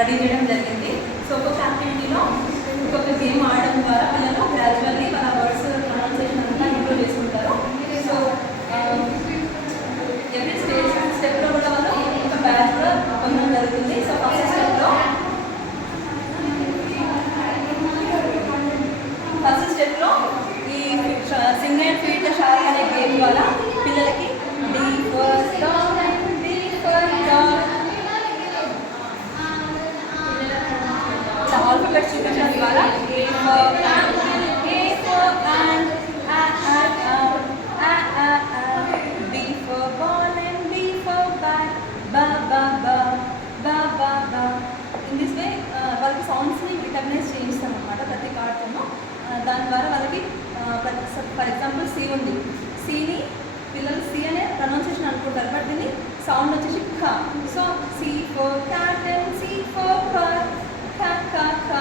Ready చేయడం జరిగింది. So ఒక్కొక్క యాక్టివిటీలో ఒక్కొక్క గేమ్ ఆడడం ద్వారా పిల్లలు గ్రాడ్యువల్లీ వాళ్ళ వర్డ్స్ ప్రొనౌన్సియేషన్ అంతా ఇంప్రూవ్ చేసుకుంటారు. సో ఎవ్రీ స్టెప్లో కూడా వాళ్ళు ఒక బ్యాచ్ కూడా పొందడం జరుగుతుంది. సో ఫస్ట్ స్టెప్లో ఈ sing and feed the shark అనే గేమ్ ద్వారా పిల్లలకి D for dog, D for dog ఇలా ఆల్ఫాబెట్స్ చూపించడం ద్వారా A for apple, A for ant, B for ball and B for bat, బా బా బా బా బా బా. ఇన్ దిస్ వే వాళ్ళకి సౌండ్స్ని రికగ్నైజ్ చేయిస్తాం అన్నమాట ప్రతి కార్డ్తోనూ. దాని ద్వారా వాళ్ళకి ఫర్ ఎగ్జాంపుల్ సి ఉంది, సిని పిల్లలు సి అనే ప్రొనౌన్సియేషన్ అనుకుంటారు, బట్ దీన్ని సౌండ్ వచ్చేసి ఖ. So C for cat and C for car, ఖ ఖ ఖ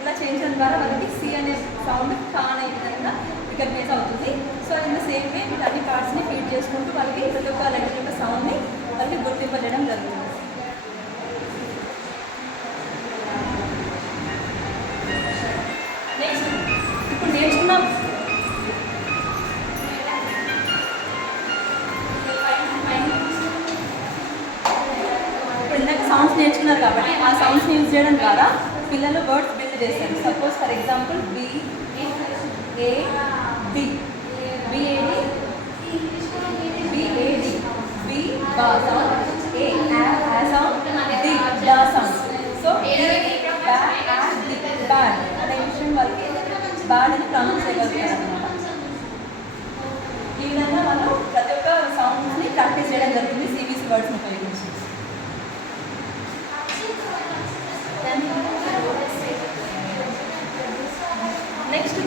ఇలా చేయించడం ద్వారా వాళ్ళకి సి అనే సౌండ్ ఖ అనే విధంగా రికగ్నైజ్ అవుతుంది. So in the same way మీరు అన్ని కార్డ్స్ని ఫీడ్ చేసుకుంటూ వాళ్ళకి ప్రతి ఒక్క లెటర్ యొక్క సౌండ్ని వాళ్ళకి గుర్తింపజేయడం జరుగుతుంది. నెక్స్ట్ ఇప్పుడు నేర్చుకున్నాం సౌండ్స్ నేర్చుకున్నారు కాబట్టి ఆ సౌండ్స్ని యూజ్ చేయడం ద్వారా పిల్లలు వర్డ్స్ బిల్డ్ చేస్తారు. Suppose for example B A D, B A D B A D, B బా సౌండ్, ఏ ఆ సౌండ్, డి డా సౌండ్. సో బ్యాడ్ అనే విషయం వాళ్ళకి బ్యాడ్ అని ప్రొనౌన్స్ చేయగలుగుతారు అన్నమాట. ఈ విధంగా వాళ్ళు ప్రతి ఒక్క సౌండ్స్ని ప్రాక్టీస్ చేయడం జరుగుతుంది సిబిసి వర్డ్స్ని ఉపయోగించి. నెక్స్ట్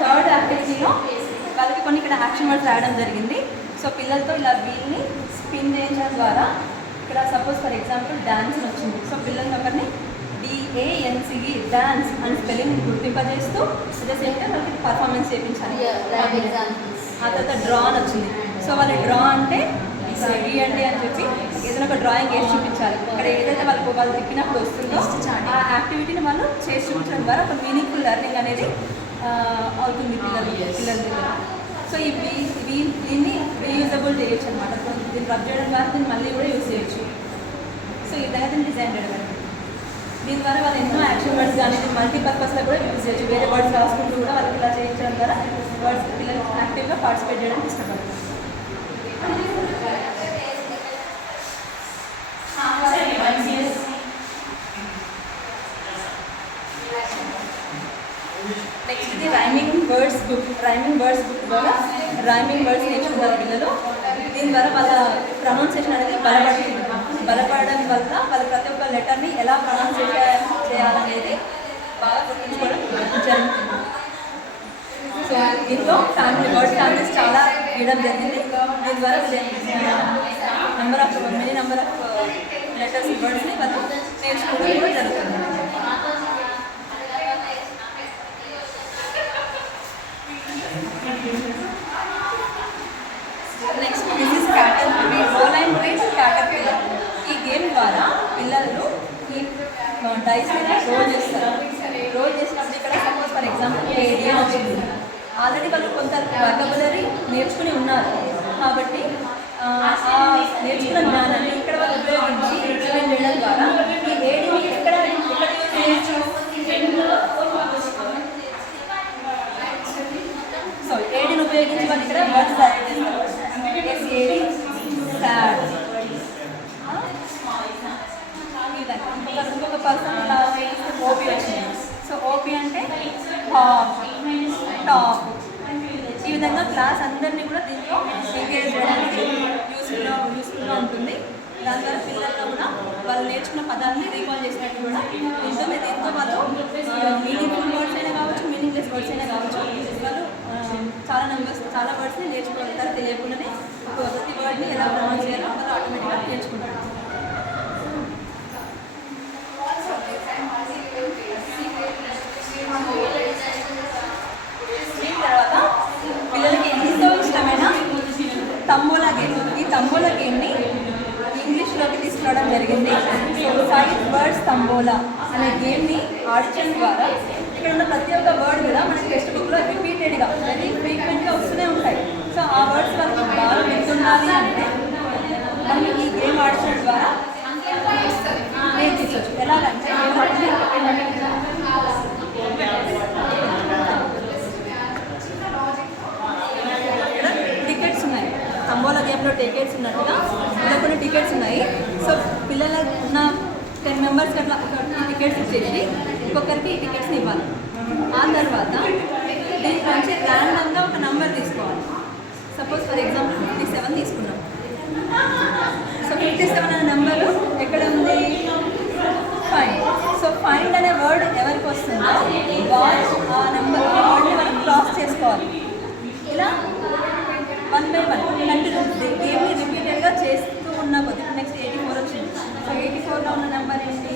థర్డ్ యాక్టివిటీలో వాళ్ళకి కొన్ని ఇక్కడ యాక్షన్ వర్డ్స్ రాయడం జరిగింది. సో పిల్లలతో ఇలా వీల్ని స్పిన్ చేయించడం ద్వారా ఇక్కడ సపోజ్ ఫర్ ఎగ్జాంపుల్ డాన్స్ అని వచ్చింది. సో పిల్లలతో ఒకరిని DANCE డాన్స్ అని స్పెల్లింగ్ గుర్తింపజేస్తూ అట్ ద సేమ్ టైం వాళ్ళకి పర్ఫార్మెన్స్ చేయించాలి. ఆ తర్వాత డ్రా అని వచ్చింది. సో వాళ్ళు డ్రా అంటే గీయండి అని చెప్పి ఏదైనా ఒక డ్రాయింగ్ వేసి చూపించాలి. ఇక్కడ ఏదైతే వాళ్ళు తిప్పినప్పుడు వస్తుందో ఆ యాక్టివిటీని వాళ్ళు చేసి చూపించడం ద్వారా ఒక మీనింగ్ఫుల్ లెర్నింగ్ అనేది అవుతుంది పిల్లల దగ్గర. సో దీన్ని రీయూజబుల్ చేయొచ్చు అనమాట. దీన్ని రబ్ చేయడం ద్వారా దీన్ని మళ్ళీ కూడా యూజ్ చేయొచ్చు. సో ఈ విధంగా దీన్ని డిజైన్ చేయడం. దీని ద్వారా వాళ్ళు ఎన్నో యాక్షన్ వర్డ్స్ కానీ మల్టీపర్పస్లో కూడా యూజ్ చేయొచ్చు. వేరే వర్డ్స్ రాసుకుంటూ కూడా వాళ్ళకి ఇలా చేయించడం ద్వారా వర్డ్స్ పిల్లలు యాక్టివ్గా పార్టిసిపేట్ చేయడానికి ఇష్టపడతారు. నెక్స్ట్ ఇది rhyming words book. Rhyming words book ద్వారా రైమింగ్ వర్డ్స్ నేర్చుకుంటారు పిల్లలు. దీని ద్వారా వాళ్ళ ప్రొనౌన్సియేషన్ అనేది బలపడడం వల్ల వాళ్ళ ప్రతి ఒక్క లెటర్ని ఎలా ప్రొనౌన్స్ చేయాలనేది బాగా గుర్తుంచుకోవడం జరుగుతుంది. సో దీంట్లో వర్డ్ ఫ్యామిలీస్ చాలా ఇవ్వడం జరిగింది. దీని ద్వారా మెనీ నెంబర్ ఆఫ్ లెటర్స్ వర్డ్స్ని వాళ్ళు నేర్చుకోవడం కూడా జరుగుతుంది. Next this is roll and read caterpillar. ఈ గేమ్ ద్వారా పిల్లలు ఈ డైస్ని రోల్ చేస్తారు. రోల్ చేసినప్పుడు ఇక్కడ సపోజ్ ఫర్ ఎగ్జాంపుల్ ఏడి వచ్చింది. ఆల్రెడీ వాళ్ళు కొంత వొకాబులరీ నేర్చుకుని ఉన్నారు కాబట్టి నేర్చుకున్న జ్ఞానాన్ని ఇక్కడ వాళ్ళు ఉపయోగించి ఇంప్లిమెంట్ చేయడం ద్వారా ఈ ఏడిని ఎక్కడ యూజ్ చేయొచ్చు. సో ఏడిని ఉపయోగించి వాళ్ళు ఇక్కడ వర్డ్స్ తయారు చేస్తారు. ఏడి సాడ్, ఇంకొక పర్సన్ ఓపీ వచ్చింది. సో ఓపీ అంటే హాఫ్, టాప్. ఈ విధంగా క్లాస్ అందరినీ కూడా దీంట్లో ఎంగేజ్ చేయడానికి యూస్ఫుల్గా ఉంటుంది. దాని ద్వారా పిల్లల్లో కూడా వాళ్ళు నేర్చుకున్న పదాన్ని రీకాల్ చేసినట్టు కూడా ఉంటుంది. దీంతో వాళ్ళు మీనింగ్ఫుల్ వర్డ్స్ అయినా కావచ్చు, మీనింగ్లెస్ వర్డ్స్ అయినా కావచ్చు, వాళ్ళు చాలా వర్డ్స్ని నేర్చుకోగలుగుతారు. తెలియకుండానే ప్రతి వర్డ్ని ఎలా ప్రొనౌన్స్ చేయాలో వాళ్ళు ఆటోమేటిక్గా నేర్చుకుంటారు. దీని తర్వాత పిల్లలకి ఎంతో ఇష్టమైన తంబోలా గేమ్. ఈ తంబోలా గేమ్ని ఇంగ్లీష్లోకి తీసుకురావడం జరిగింది. సో 5 వర్డ్స్ తంబోలా అనే గేమ్ని ఆడించడం ద్వారా ఇక్కడ ఉన్న ప్రతి ఒక్క వర్డ్ కూడా మనకి టెక్స్ట్ బుక్లో రిపీటెడ్గా వెరీ ఫ్రీక్వెంట్గా వస్తూనే ఉంటాయి. సో ఆ వర్డ్స్ వాళ్ళకి బాగా గుర్తుండాలి అంటే మనం ఈ గేమ్ ఆడించడం ద్వారా నేర్పించవచ్చు. ఎలాగంటే టికెట్స్ ఉన్నాయి. తంబోలా గేమ్లో టికెట్స్ ఉన్నట్టుగా ఇలా కొన్ని టికెట్స్ ఉన్నాయి. సో పిల్లల ఉన్న 10 మెంబర్స్కి అట్లా ఒక టికెట్స్ ఇచ్చేసి ఇంకొకరికి ఈ టికెట్స్ని ఇవ్వాలి. ఆ తర్వాత దీంట్లోంచి ర్యాండమ్గా ఒక నెంబర్ తీసుకోవాలి. సపోజ్ ఫర్ ఎగ్జాంపుల్ 57 తీసుకున్నాం. సో 57 అనే నెంబరు ఎక్కడ ఉంది? ఫైండ్. సో ఫైండ్ అనే వర్డ్ ఎవరికి వస్తుందో వాళ్ళు ఆ నెంబర్ ఆ వర్డ్ని మనం క్రాస్ చేసుకోవాలి. ఇలా 1 by 1 కంటిన్యూ గేమ్ని రిపీటెడ్గా చేస్తూ ఉన్న కొద్ది నెక్స్ట్ 84 వచ్చింది. సో 84లో ఉన్న నెంబర్ ఏంటి?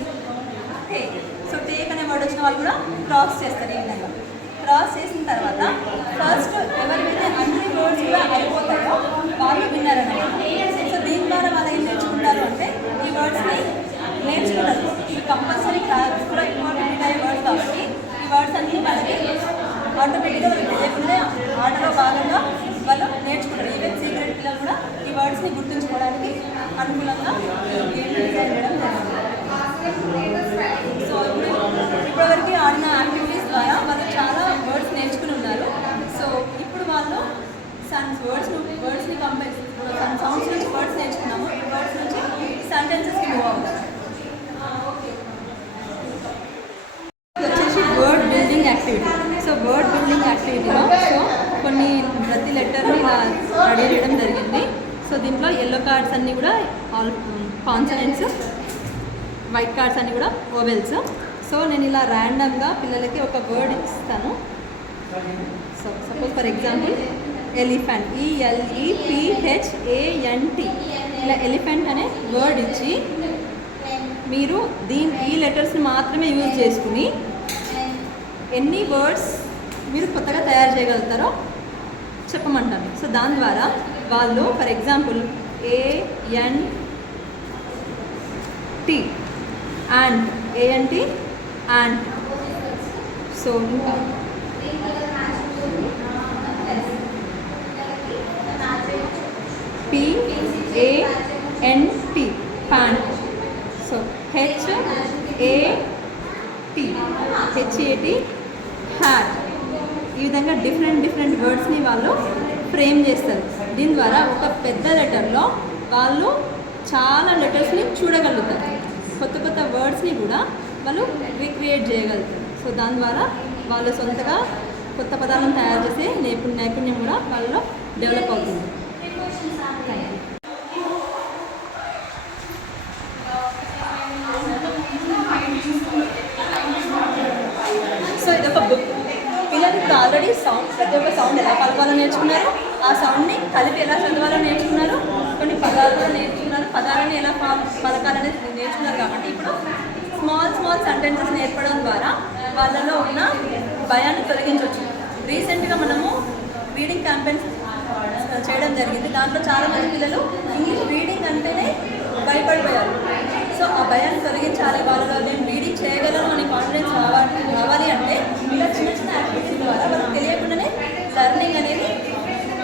టేక్. సో టేక్ అనే వర్డ్ వచ్చిన వాళ్ళు కూడా క్రాస్ చేస్తారు. ఈ విధంగా క్రాస్ చేసిన తర్వాత ఫస్ట్ ఎవరికైతే అన్ని వర్డ్స్ కూడా అయిపోతాయో వాళ్ళు విన్నర్ అన్నమాట. సో దీని ద్వారా వాళ్ళు ఏం నేర్చుకుంటారు అంటే ఈ వర్డ్స్ని నేర్చుకున్నారు. ఈ కంపల్సరీ క్లాస్ కూడా ఇంపార్టెంట్ అయ్యే వర్డ్స్ కాబట్టి ఈ వర్డ్స్ అన్నీ వాళ్ళకి ఆటోమేటిక్గా వాళ్ళకి తెలియకుండా ఆటలో భాగంగా వాళ్ళు నేర్చుకుంటారు. ఈవెన్ సీక్రెట్ పిల్లలు కూడా ఈ వర్డ్స్ని గుర్తుంచుకోవడానికి అనుకూలంగా గేమ్ డిజైన్ చేయడం జరిగింది. సో ఇప్పటివరకు ఆడిన యాక్టివిటీస్ ద్వారా వాళ్ళు చాలా వర్డ్స్ నేర్చుకుని ఉన్నారు. సో ఇప్పుడు వాళ్ళు వర్డ్స్ని కంపేర్ సౌండ్స్ నుంచి వర్డ్స్ నేర్చుకున్నాము. ఈ వర్డ్స్ నుంచి సెంటెన్సెస్కి మూవ్ అవుతారు. వచ్చేసి word building activity. So word building యాక్టివిటీలో సో కొన్ని ప్రతి లెటర్ని ఇలా రెడీ చేయడం జరిగింది. సో దీంట్లో ఎల్లో కార్డ్స్ అన్నీ కూడా ఆల్ కాన్సనెంట్స్, వైట్ కార్డ్స్ అన్నీ కూడా ఓవెల్స్. సో నేను ఇలా ర్యాండమ్గా పిల్లలకి ఒక వర్డ్ ఇస్తాను. So suppose for example elephant, ELEPHANT. ఇలా ఎలిఫెంట్ అనే వర్డ్ ఇచ్చి మీరు ఈ లెటర్స్ని మాత్రమే యూజ్ చేసుకుని ఎన్ని వర్డ్స్ మీరు కొత్తగా తయారు చేయగలుగుతారో చెప్పమంటాను. సో దాని ద్వారా వాళ్ళు for example ANT ant. So ఇంకా PANT pant. So HAT hat. ఈ విధంగా డిఫరెంట్ వర్డ్స్ని వాళ్ళు ఫ్రేమ్ చేస్తారు. దీని ద్వారా ఒక పెద్ద లెటర్లో వాళ్ళు చాలా లెటర్స్ని చూడగలుగుతారు. కొత్త వర్డ్స్ని కూడా వాళ్ళు రీక్రియేట్ చేయగలుగుతారు. సో దాని ద్వారా వాళ్ళు సొంతగా కొత్త పదాలను తయారు చేసే నైపుణ్యం కూడా వాళ్ళలో డెవలప్ అవుతుంది. సో ఇదొక బుక్. పిల్లలు ఇప్పుడు ఆల్రెడీ ప్రతి ఒక్క సౌండ్ ఎలా పలకాలో నేర్చుకున్నారు, ఆ సౌండ్ని కలిపి ఎలా చదవాలో నేర్చుకున్నారు, కొన్ని పదాలు కూడా నేర్చుకున్నారు, పదాలని ఎలా పలకాలనేది నేర్చుకున్నారు. కాబట్టి ఇప్పుడు స్మాల్ సెంటెన్సెస్ నేర్పడం ద్వారా వాళ్ళలో ఉన్న భయాన్ని తొలగించవచ్చు. రీసెంట్గా మనము రీడింగ్ క్యాంపెయిన్స్ చేయడం జరిగింది. దాంట్లో చాలామంది పిల్లలు ఇంగ్లీష్ రీడింగ్ అంటేనే భయపడిపోయారు. సో ఆ భయాన్ని తొలగించాలి, వాళ్ళలో నేను రీడింగ్ చేయగలను అని కాన్ఫిడెన్స్ రావాలి అంటే ఇలా చిన్న యాక్టివిటీస్ ద్వారా వాళ్ళకి తెలియకుండానే లెర్నింగ్ అనేది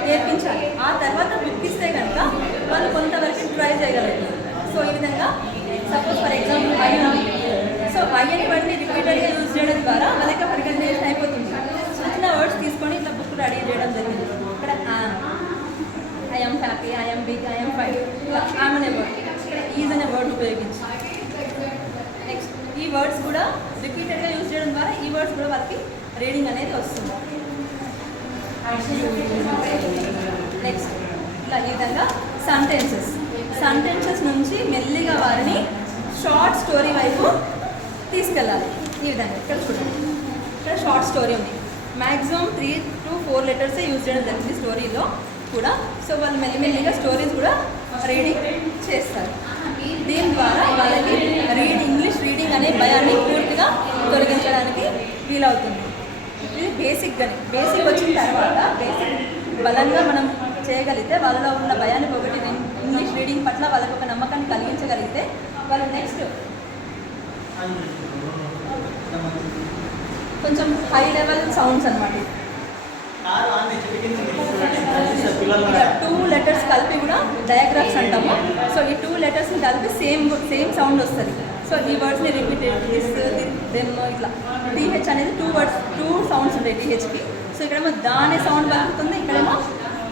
నేర్పించాలి. ఆ తర్వాత బుక్ ఇస్తే కనుక వాళ్ళు కొంతవరకు ట్రై చేయగలుగుతారు. సో ఈ విధంగా సపోజ్ ఫర్ ఎగ్జాంపుల్ ఐ ఉంది. సో ఐ అని వర్డ్ని రిపీటెడ్గా యూజ్ చేయడం ద్వారా వాళ్ళకి రికగ్నైజేషన్ అయిపోతుంది. చిన్న వర్డ్స్ తీసుకొని ఇట్లా బుక్ రెడీ చేయడం జరిగింది. ఇక్కడ I'm happy, I'm big, I'm fine, am అనే వర్డ్, ఇక్కడ ఈజ్ అనే వర్డ్ ఉపయోగించి నెక్స్ట్ ఈ వర్డ్స్ కూడా రిపీటెడ్గా యూజ్ చేయడం ద్వారా ఈ వర్డ్స్ కూడా వాళ్ళకి రీడింగ్ అనేది వస్తుంది. నెక్స్ట్ ఇలా ఈ విధంగా సెంటెన్సెస్ నుంచి మెల్లిగా వారిని షార్ట్ స్టోరీ వైపు తీసుకెళ్ళాలి. ఈ విధంగా ఇక్కడ చూడండి, ఇక్కడ షార్ట్ స్టోరీ ఉంది. మ్యాక్సిమం 3 to 4 లెటర్సే యూజ్ చేయడం జరిగింది స్టోరీలో కూడా. సో వాళ్ళు మెల్లిమెల్లిగా స్టోరీస్ కూడా రీడింగ్ చేస్తారు. దీని ద్వారా వాళ్ళకి ఇంగ్లీష్ రీడింగ్ అనే భయాన్ని పూర్తిగా తొలగించడానికి వీలవుతుంది. ఇది బేసిక్ వచ్చిన తర్వాత బేసిక్ బలంగా మనం చేయగలిగితే వాళ్ళలో ఉన్న భయాన్ని పోగొట్టి ఇంగ్లీష్ రీడింగ్ పట్ల వాళ్ళకి ఒక నమ్మకాన్ని కలిగించగలిగితే వాళ్ళు నెక్స్ట్ కొంచెం హై లెవెల్ సౌండ్స్ అనమాట. 2 లెటర్స్ కలిపి కూడా డయాగ్రాఫ్స్ అంటాము. సో ఈ 2 లెటర్స్ని కలిపి సేమ్ సౌండ్ వస్తుంది. సో ఈ వర్డ్స్ని రిపీటెడ్ దిస్ దెమ్ ఇట్లా. టీహెచ్ అనేది 2 సౌండ్స్ ఉంటాయి టీహెచ్కి. సో ఇక్కడేమో దా అనే సౌండ్ పలుకుతుంది, ఇక్కడేమో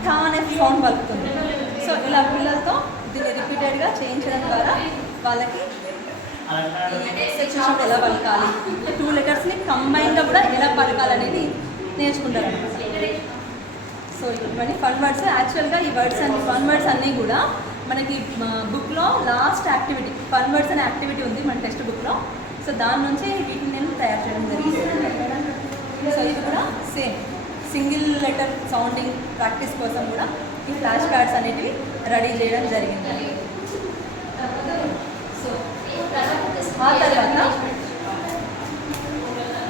ఠా అనే సౌండ్ పలుకుతుంది. సో ఇలా పిల్లలతో దీన్ని రిపీటెడ్గా చేయించడం ద్వారా వాళ్ళకి సెక్షన్ ఎలా పలకాలి, 2 లెటర్స్ని కంబైన్గా కూడా ఎలా పలకాలనేది నేర్చుకుంటారు అనమాట. సో ఇవన్నీ ఫన్ వర్డ్స్. యాక్చువల్గా ఈ ఫన్ వర్డ్స్ అన్నీ కూడా మనకి బుక్లో లాస్ట్ యాక్టివిటీ ఫన్ వర్డ్స్ అనే యాక్టివిటీ ఉంది మన టెక్స్ట్ బుక్లో. సో దాని నుంచి వీటిని నేను తయారు చేయడం జరిగింది. సో ఇది కూడా same single letter sounding practice కోసం కూడా ఈ ఫ్లాష్ కార్డ్స్ అనేటివి రెడీ చేయడం జరిగింది. సో ఆ తర్వాత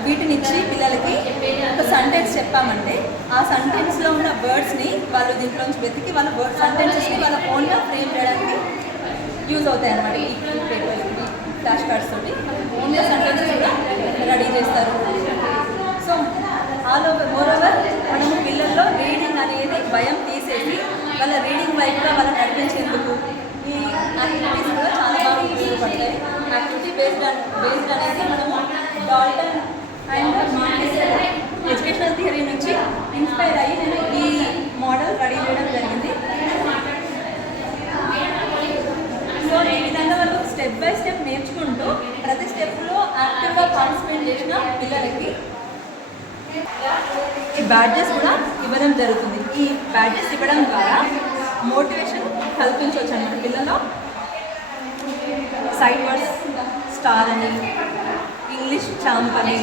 వీటిని ఇచ్చి పిల్లలకి ఒక సెంటెన్స్ చెప్పామంటే ఆ సెంటెన్స్లో ఉన్న వర్డ్స్ని వాళ్ళు దీంట్లోంచి వెతికి వాళ్ళ సెంటెన్సెస్ని వాళ్ళ ఓన్గా ఫ్రేమ్ చేయడానికి యూజ్ అవుతాయి అన్నమాట. ఈ పేపర్ ఫ్లాష్ కార్డ్స్ తోటి ఓన్గా సెంటెన్సెస్ కూడా రెడీ చేస్తారు. సో మోరోవర్ మనము పిల్లల్లో రీడింగ్ అనేది భయం తీసేసి వాళ్ళ రీడింగ్ వైపుగా వాళ్ళని నడిపించేందుకు ఈ యాక్టివిటీస్ కూడా చాలా బాగా ఉపయోగపడతాయి. యాక్టివిటీ బేస్డ్ అనేది మనము డాల్టన్ అండ్ ఎడ్యుకేషనల్ థియరీ నుంచి ఇన్స్పైర్ అయ్యి నేను ఈ మోడల్ రెడీ చేయడం జరిగింది. సో ఈ విధంగా వాళ్ళు స్టెప్ బై స్టెప్ నేర్చుకుంటూ ప్రతి స్టెప్లో యాక్టివ్గా పార్టిసిపేట్ చేసిన పిల్లలకి ఈ బ్యాడ్జెస్ కూడా ఇవ్వడం జరుగుతుంది. ఈ బ్యాడ్జెస్ ఇవ్వడం ద్వారా మోటివేషన్ కల్పించవచ్చు అన్నమాట. పిల్లల్లో సైడ్ వర్డ్స్ స్టార్ అని, ఇంగ్లీష్ చాంప్ అని,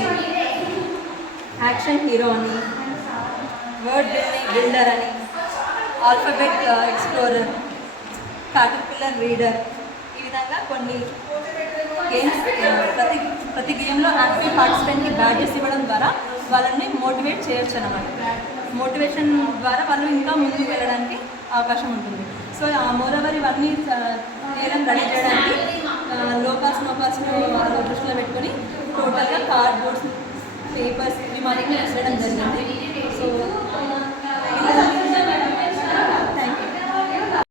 యాక్షన్ హీరో అని, వర్డ్ బిల్డర్ అని, ఆల్ఫాబెట్ ఎక్స్ప్లోరర్, క్యాటర్పిల్లర్ రీడర్, ఈ విధంగా కొన్ని గేమ్స్ ప్రతి గేమ్లో యాక్టివ్ పార్టిసిపెంట్కి బ్యాడ్జెస్ ఇవ్వడం ద్వారా వాళ్ళని మోటివేట్ చేయొచ్చు అన్నమాట. మోటివేషన్ ద్వారా వాళ్ళు ఇంకా ముందుకు వెళ్ళడానికి అవకాశం ఉంటుంది. సో ఆ మోరోవర్ ఇవన్నీ నేరం రెడీ చేయడానికి లో కాస్ట్ను వాళ్ళు దృష్టిలో పెట్టుకొని టోటల్గా కార్డ్బోర్డ్స్, పేపర్స్ ఇవి మనకి వేసడం జరిగింది. సో